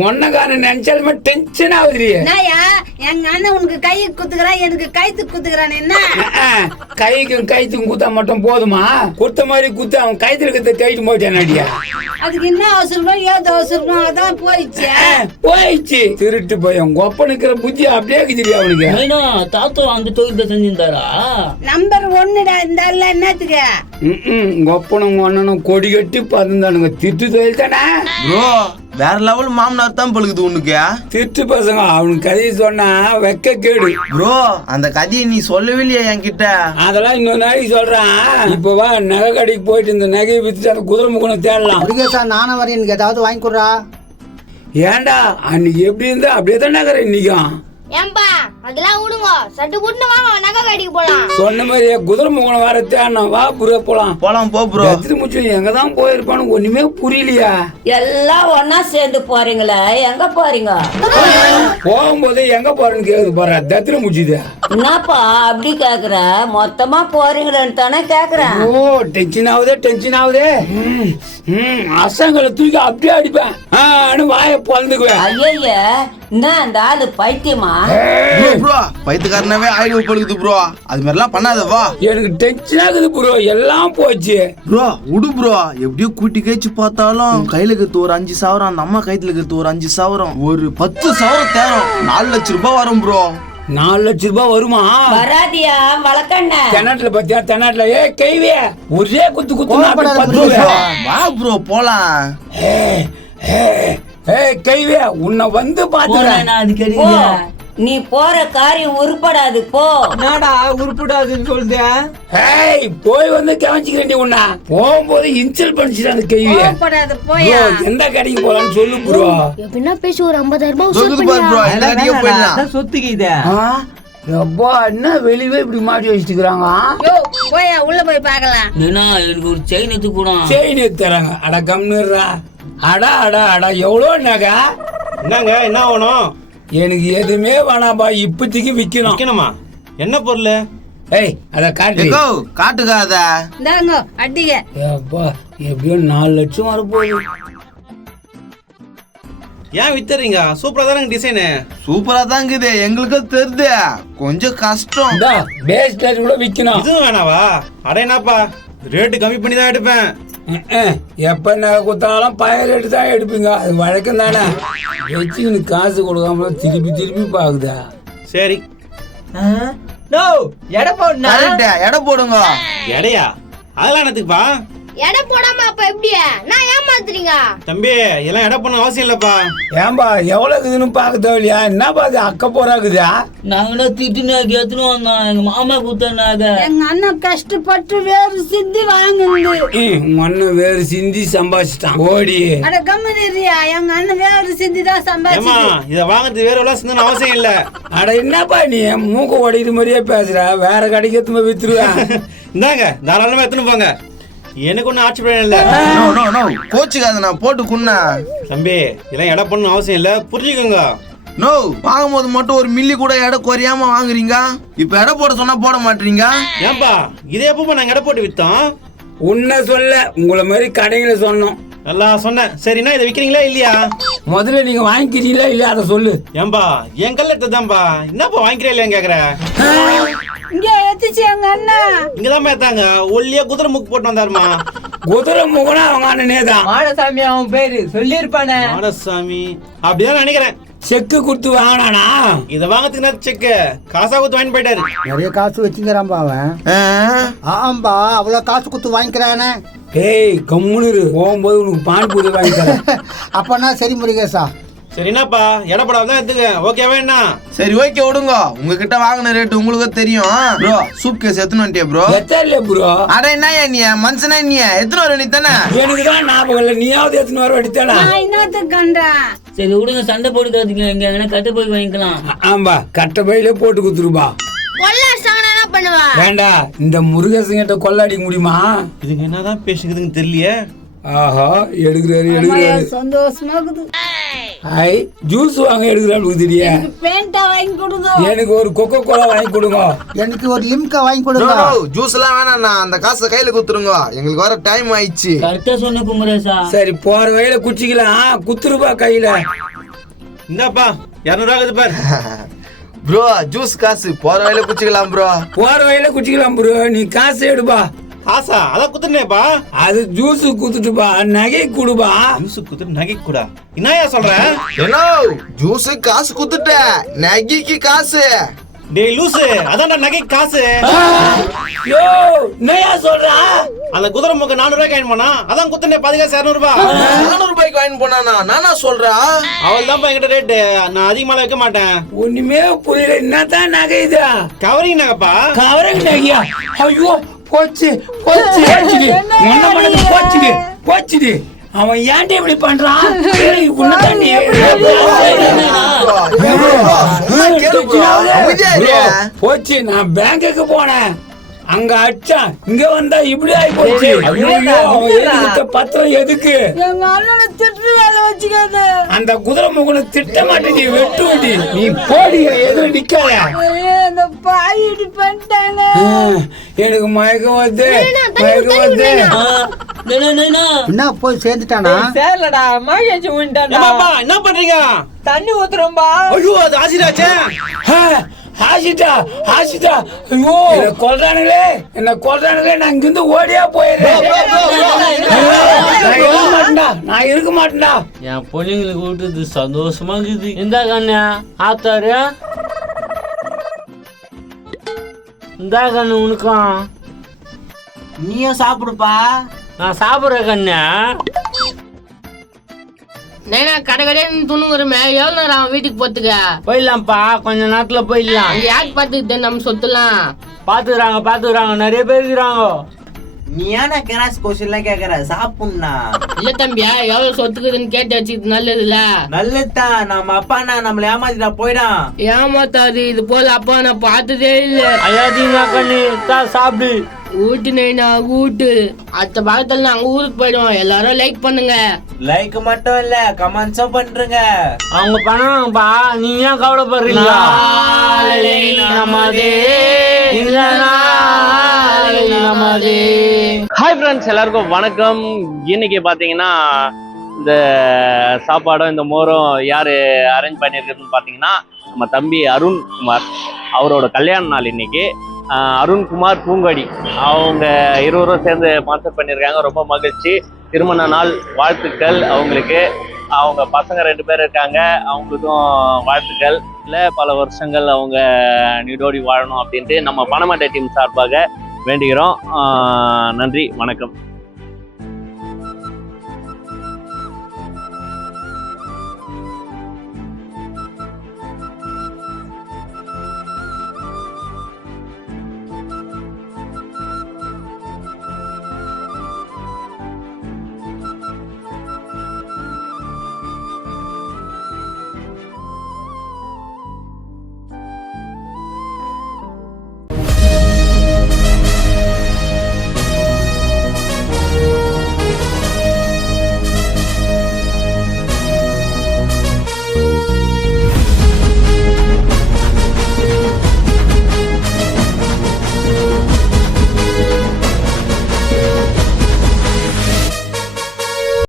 ஒன்னக்கான நினைச்சாலுமே tension ஆகுது. எங்க அண்ணன் உனக்கு கை குத்துக்கிறான், எனக்கு கைத்து குத்துக்கிறான். என்ன கைக்கும் கைத்துக்கும் குத்தா மட்டும் போதுமா? குத்த மாதிரி குத்து அவன் கைத்துல இருக்கிறத கைட்டு போயிட்டான் அடியா. அதுக்கு என்ன அவசரமோ ஏதோ அவசரமோ அதான் போயிடுச்சு. திருட்டு போய் உங்க ஒப்பனுக்கிற புத்தி அப்படியே இருக்குது அவனுக்கு. தாத்தா அந்த தொழில் செஞ்சிருந்தாரா? நம்பர் 1டா இந்த என்னத்துக்கு? உங்க ஒப்பனும் ஒன்னனும் கொடி கட்டி பறந்தானுங்க. திட்டு தொழில் தானே ப்ரோ. வேற லெவல் மாமனார் தான் பழுகுது உனக்கு. திட்டு பசங்க அவனுக்கு கதையை சொன்னா வெக்க கேடு. ப்ரோ அந்த கதையை நீ சொல்லவே இல்லையா என்கிட்ட? அதெல்லாம் இன்னொரு நாளைக்கு சொல்றான். இப்ப வா நகை கடைக்கு போயிட்டு இந்த நகையை வித்துட்டு அந்த குதிரை முகனை தேடலாம். நானும் வரேன், எனக்கு ஏதாவது வாங்கி கொடுறா. ஏண்டா அன்னைக்கு எப்படி இருந்தா அப்படியே தான் நகர இன்னைக்கும். ஏம்பா அதெல்லாம் விடுங்க, சட்டு புட்டு வாங்க நகை கடைக்கு போலாம். சொன்ன மாதிரியே குதிரை முகனை வர தேடணும். வா புரிய போலாம். போ ப்ரோ. எத்திரி முச்சு எங்கதான் போயிருப்பானு ஒண்ணுமே புரியலையா? எல்லாம் ஒன்னா சேர்ந்து போறீங்களே, எங்க போறீங்க? போகும்போது எங்க போறேன்னு கேக்குது போற தத்திர முச்சுது. என்னப்பா அப்படி கேக்குற? மொத்தமா போறீங்களேன்னு தானே கேக்குறேன். ஓ டென்ஷன் ஆகுதே. அசங்களை தூக்கி அப்படியே அடிப்பேன். வாய பொழந்துக்குவேன். ஐயா என்ன அந்த ஆளு பைத்தியமா? ப்ரோ பைத்தியக்காரனாவே ஆயிடுவோம் பழுகுது ப்ரோ. அது மாதிரிலாம் பண்ணாத வா. எனக்கு டென்ஷன் ஆகுது ப்ரோ. எல்லாம் போச்சு ப்ரோ. விடு ப்ரோ. எப்படியோ கூட்டி கேச்சு பார்த்தாலும் கையில இருக்கிறது ஒரு 5,000, அந்த அம்மா கைத்துல இருக்கிறது ஒரு 5,000, ஒரு 10,000 தேரும். 4 லட்சம் ரூபாய் வரும் ப்ரோ. 4 லட்சம் ரூபாய் வருமா? வராதியா வளக்கண்ண தென்னாட்டுல பத்தியா? தென்னாட்டுல கைவே ஒரே குத்து வா ப்ரோ போலாம். கைவே உன்னை வந்து பாத்துறேன். நீ போற காரியம் உருப்படாது போ. என்னடா உருப்படாதுன்னு சொல்லுதே? போய் வந்து கவனிச்சுக்கிறேன். உன்ன போகும்போது இன்சல்ட் பண்ணிச்சுட்டாங்க கைவே. எந்த கடைக்கு போலான்னு சொல்லு ப்ரோ. எப்படின்னா பேசி ஒரு 50,000 சொத்துக்கு இதே என்ன வெளியவே இப்படி மாட்டி வச்சுக்கிறாங்க. உள்ள போய் பாக்கலாம். எனக்கு ஒரு செயின் எடுத்து கூட. செயின் எடுத்து தராங்க. அட கம்னுறா. அடா எவ்வளோ நகை? என்னங்க என்ன வேணும்? எனக்கு எதுவுமே வேணாம்பா. இப்போதைக்கு விக்கணுமா? என்ன பொருள்? அத காட்டுக்காத அடிங்க. எப்படியோ 4 லட்சம் வரப்போகுது. ஏன் வித்துறீங்க? சூப்பரா தானே டிசைனு. சூப்பரா தான் இருக்குது. எங்களுக்கு தெரியுது கொஞ்சம் கஷ்டம். பேஸ் லைட் கூட விக்கணும். இதுவும் வேணாவா? அட என்னப்பா ரேட்டு கம்மி பண்ணி தான் எடுப்பேன். எப்ப நகை குத்தாலும் பழைய ரேட்டு தான் எடுப்பீங்க. அது வழக்கம் தானே. வச்சுக்கின்னு காசு கொடுக்காம திருப்பி பாக்குதா? சரி எடை போடுங்க. எடையா? அதெல்லாம் என்னத்துக்குப்பா? எடை போடாம அப்ப எப்படியா நான் ஏமாத்துறீங்க? தம்பி இதெல்லாம் எடை பண்ண அவசியம் இல்லப்பா. ஏன்பா எவ்வளவு இருக்குதுன்னு பாக்க தேவையா? என்ன பாது அக்க போறாக்குதா? நாங்க திட்டு நாக்கு எத்தனை வந்தோம். எங்க மாமா குத்தாங்க. எங்க அண்ணன் கஷ்டப்பட்டு வேறு சிந்தி வாங்குது. மண்ணு வேறு சிந்தி சம்பாதிச்சிட்டான் ஓடி. அட கம்மனியா, எங்க அண்ணன் வேறு சிந்தி தான் சம்பாதிச்சு. இத வாங்குறது வேற எல்லாம் சிந்தன அவசியம் இல்ல. அட என்னப்பா நீ மூக்க உடைக்கிற மாதிரியே பேசுற? வேற கடைக்கு எத்தனை வித்துருவேன். இந்தாங்க தாராளமா எத்தனை போங்க. எனக்கு ஒன்னும் ஆட்சேபம் இல்ல. கோச்சுக்காத நான் போட்டு குண்ணா. தம்பி இதெல்லாம் எடை பண்ண அவசியம் இல்ல, புரிஞ்சுக்கோங்க. நோ வாங்கும் போது மட்டும் ஒரு மில்லி கூட எடை குறையாம வாங்குறீங்க. இப்ப எடை போட சொன்னா போட மாட்டீங்க. ஏன்பா இதே எப்ப நாங்க எடை போட்டு வித்தோம்? உன்ன சொல்ல உங்களை மாதிரி கடைகளை சொன்னோம். நல்லா சொன்னேன். சரிண்ணா இதை விக்கிறீங்களா இல்லையா? முதல்ல நீங்க வாங்கிக்கிறீங்களா இல்லையா அதை சொல்லு. ஏன்பா என் கல்ல எடுத்ததான்பா. என்னப்பா வாங்கிக்கிறே இல்லையா கேக்குற? இங்க ஏத்துச்சு எங்க அண்ணா. இங்கதான் ஏத்தாங்க. ஒல்லியா குதிரை முக்கு போட்டு வந்தாருமா. குதிரை முகனா அவங்க அண்ணனே தான். மாடசாமி அவன் பேரு சொல்லிருப்பானே. மாடசாமி அப்படிதான் நினைக்கிறேன். செக்கு கொடுத்து வாங்கினானா? இத வாங்கறதுக்கு செக்கு காசா கொடுத்து வாங்கி போயிட்டாரு. நிறைய காசு வச்சுக்கிறான்பா அவன். ஆம்பா அவ்வளவு காசு கொடுத்து வாங்கிக்கிறானே. கம்முனு போகும்போது உனக்கு பானிபூரி வாங்கி தரேன். அப்பனா சரி முருகேசா. சரினாப்பா எடப்படாதான் எடுத்துக்க. ஓகேவா? என்ன சரி ஓகே விடுங்க. உங்ககிட்ட வாங்கின ரேட் உங்களுக்கு தெரியும் ப்ரோ. சூப் கேஸ் எத்தனை வந்துட்டியா ப்ரோ? எத்தனை ப்ரோ? அட என்னயா நீ மனுஷனா நீ எத்தனை வர நீ தானே? எனக்கு தான் ஞாபகம் இல்லை. நீயாவது எத்தனை வர அடித்தானா? சரி விடுங்க, சண்டை போட்டுக்காதீங்க. எங்க எங்கன்னா கட்ட போய் வாங்கிக்கலாம். ஆம்பா கட்ட பையில போட்டு குத்துருப்பா. வேண்டா இந்த முருகேசங்கிட்ட கொள்ளாடிக்க முடியுமா? இதுங்க என்னதான் பேசுறதுன்னு தெரியலையே. ஆஹா எடுக்கிறாரு. சந்தோஷமா இருக்குது. ஜூஸ் வாங்க எடுக்கிறாரு தெரியும். எனக்கு ஒரு கொக்கோ கோலா வாங்கி கொடுங்க. எனக்கு ஒரு லிம்கா வாங்கி கொடுங்க. ஜூஸ் எல்லாம் வேணாம். அந்த காசை கையில குத்துருங்க. எங்களுக்கு வர டைம் ஆயிடுச்சு. கரெக்டா சொன்ன குமரேசா. சரி போற வகையில குச்சிக்கலாம். குத்துருப்பா கையில. இந்தாப்பா 200 ஆகுது பாரு. ப்ரோ ஜூஸ் காசு போற வழியில குச்சிக்கலாம் ப்ரோ. போற வழியில குச்சிக்கலாம் ப்ரோ. நீ காசு எடுப்பா. ஆசா அதான் குத்துனேப்பா. அது ஜூஸ் குத்துட்டுப்பா, நகை குடுப்பா. ஜூஸ் குத்துட்டு நகை கூடா? என்னையா சொல்ற? என்ன ஜூஸ் காசு குத்துட்ட, நகைக்கு காசு? டேய் லூசு, அதான்டா நகை காசு. யோ என்னையா சொல்றா? அந்த குதிரை முக்க 400 ரூபாய்க்கு வாங்கி போனா, அதான் குத்துனே பாதுகாசு 200 ரூபாய். 400 ரூபாய்க்கு வாங்கி போனானா? நானா சொல்றேன். அவள் தான் என்கிட்ட ரேட்டு, நான் அதிகமா வைக்க மாட்டேன். ஒண்ணுமே புரியல. என்னதான் நகை இது? கவரிங் நகைப்பா. கவரங்க நகையா? ஐயோ போச்சு போச்சு போச்சுடி. முன்ன மடங்கு போச்சுடி போச்சுடி. அவன் ஏன்டி இப்படி பண்றான்? போச்சு. நான் பேங்குக்கு போனேன், அங்க அடிச்சா இங்க வந்தா இப்படி ஆயி போச்சு. பத்திரம் எதுக்கு? எங்க அண்ணனை திட்டு வேலை வச்சுக்காத. அந்த குதிரை முகனை திட்ட மாட்டேன், நீ வெட்டுவடி. நீ போடி, எதுல நிக்காத. இந்த பாய் இப்படி பண்ணிட்டாங்க. எனக்கு மயக்கம் வருது, மயக்கம் வருது. என்ன போய் சேர்ந்துட்டானா? சேரலடா, மகேஷ் விண்டாடா. ஏமாப்பா என்ன பண்றீங்க? தண்ணி ஊத்துறோம்பா. ஐயோ அது ஆசிராச்சே. ஆசிட்டா ஆசிட்டா. ஐயோ என்ன கொல்றானுங்களே, என்ன கொல்றானுங்களே. நான் இங்கிருந்து ஓடியா போயிடுறேன். நான் இருக்க மாட்டேன்டா. என் பொண்ணுங்களுக்கு விட்டுது சந்தோஷமா இருக்குது. இந்த கண்ணா ஆத்தாரு, இந்த கண்ணு உனக்கும். நீயும் சாப்பிடுப்பா. நான் சாப்பிட்ற கண்ணா. நைனா கடை கடைன்னு துணுங்குறமே, எவ்வளோ நேரம் அவன் வீட்டுக்கு போத்துக்க? போயிடலாம்ப்பா, கொஞ்ச நேரத்துல போயிடலாம். அங்க யாருக்கு பார்த்துக்கிட்டு நம்ம சொத்துலாம்? பாத்துக்கிறாங்க, நிறைய பேர் இருக்கிறாங்க. நீ ஏன்னா கிராஸ் கொஸ்டின்லாம் கேக்குற? சாப்பிடா. இல்ல தம்பியா, எவ்வளவு சொத்துக்குதுன்னு கேட்டு வச்சுக்கிது நல்லதுல. நல்லதுதான். நம்ம அப்பா நான் நம்மள ஏமாத்திட்டா போயிடான். ஏமாத்தாது, இது போல அப்பா நான் பார்த்ததே இல்ல. ஐயாதீங்க கண்ணு, சாப்பிடு. ஊட்டு நைனா ஊட்டு. அடுத்த பாகத்துல நாங்க ஊருக்கு போயிடுவோம். எல்லாரும் லைக் பண்ணுங்க. லைக் மட்டும் இல்ல, கமெண்ட்ஸும் பண்றீங்க. அவங்க பண்ணுவாங்கப்பா, நீங்க ஏன் கவலைப்படுறீங்க? ஹாய் ஃப்ரெண்ட்ஸ், எல்லாருக்கும் வணக்கம். இன்னைக்கு பார்த்தீங்கன்னா இந்த சாப்பாடும் இந்த மோரும் யார் அரேஞ்ச் பண்ணியிருக்குதுன்னு பார்த்தீங்கன்னா நம்ம தம்பி அருண்குமார். அவரோட கல்யாண நாள் இன்னைக்கு. அருண்குமார் பூங்கொடி அவங்க இருவரும் சேர்ந்து ஸ்பான்சர் பண்ணியிருக்காங்க. ரொம்ப மகிழ்ச்சி. திருமண நாள் வாழ்த்துக்கள் அவங்களுக்கு. அவங்க பசங்க 2 பேர் இருக்காங்க, அவங்களுக்கும் வாழ்த்துக்கள். இல்லை பல வருஷங்கள் அவங்க நீடோடி வாழணும் அப்படின்ட்டு நம்ம பணமட்டை டீம் சார்பாக வேண்டுகிறோம். நன்றி, வணக்கம்.